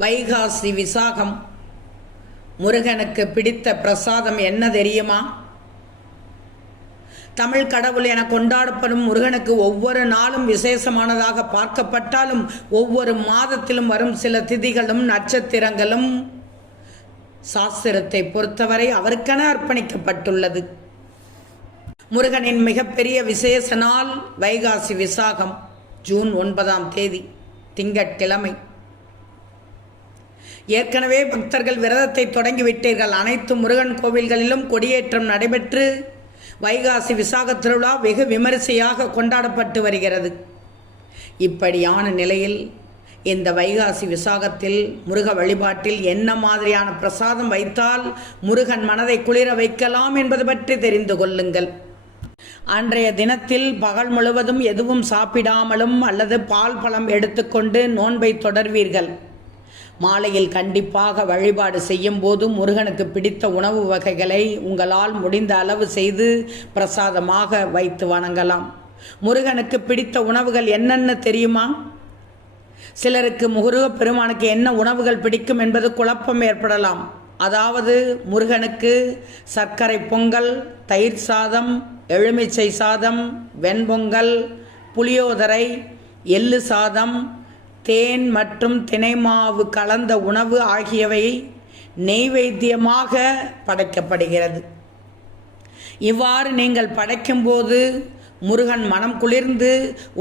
வைகாசி விசாகம். முருகனுக்கு பிடித்த பிரசாதம் என்ன தெரியுமா? தமிழ் கடவுள் என கொண்டாடப்படும் முருகனுக்கு ஒவ்வொரு நாளும் விசேஷமானதாக பார்க்கப்பட்டாலும் ஒவ்வொரு மாதத்திலும் வரும் சில திதிகளும் நட்சத்திரங்களும் சாஸ்திரத்தை பொறுத்தவரை அவருக்கென அர்ப்பணிக்கப்பட்டுள்ளது. முருகனின் மிகப்பெரிய விசேஷ நாள் வைகாசி விசாகம் ஜூன் ஒன்பதாம் தேதி திங்கட்கிழமை. ஏற்கனவே பக்தர்கள் விரதத்தை தொடங்கிவிட்டீர்கள். அனைத்து முருகன் கோவில்களிலும் கொடியேற்றம் நடைபெற்று வைகாசி விசாக திருவிழா வெகு விமரிசையாக கொண்டாடப்பட்டு வருகிறது. இப்படியான நிலையில் இந்த வைகாசி விசாகத்தில் முருக வழிபாட்டில் என்ன மாதிரியான பிரசாதம் வைத்தால் முருகன் மனதை குளிர வைக்கலாம் என்பது பற்றி தெரிந்து கொள்ளுங்கள். அன்றைய தினத்தில் பகல் முழுவதும் எதுவும் சாப்பிடாமலும் அல்லது பால் பழம் எடுத்துக்கொண்டு நோன்பை தொடர்வீர்கள். மாலையில் கண்டிப்பாக வழிபாடு செய்யும் போது முருகனுக்கு பிடித்த உணவு வகைகளை உங்களால் முடிந்த அளவு செய்து பிரசாதமாக வைத்து வணங்கலாம். முருகனுக்கு பிடித்த உணவுகள் என்னென்ன தெரியுமா? சிலருக்கு முருக பெருமானுக்கு என்ன உணவுகள் பிடிக்கும் என்பது குழப்பம் ஏற்படலாம். அதாவது முருகனுக்கு சர்க்கரை பொங்கல் தயிர் சாதம் எலுமிச்சை சாதம் வெண்பொங்கல் புளியோதரை எள்ளு சாதம் தேன் மற்றும் தினைமாவு கலந்த உணவு ஆகியவை நெய்வேத்தியமாக படைக்கப்படுகிறது. இவ்வாறு நீங்கள் படைக்கும்போது முருகன் மனம் குளிர்ந்து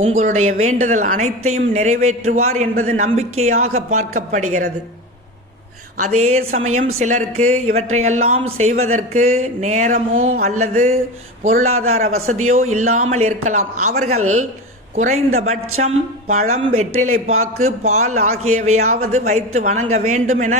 உங்களுடைய வேண்டுதல் அனைத்தையும் நிறைவேற்றுவார் என்பது நம்பிக்கையாக பார்க்கப்படுகிறது. அதே சமயம் சிலருக்கு இவற்றையெல்லாம் செய்வதற்கு நேரமோ அல்லது பொருளாதார வசதியோ இல்லாமல் இருக்கலாம். அவர்கள் குறைந்தபட்சம் பழம் வெற்றிலை பாக்கு பால் ஆகியவையாவது வைத்து வணங்க வேண்டும் என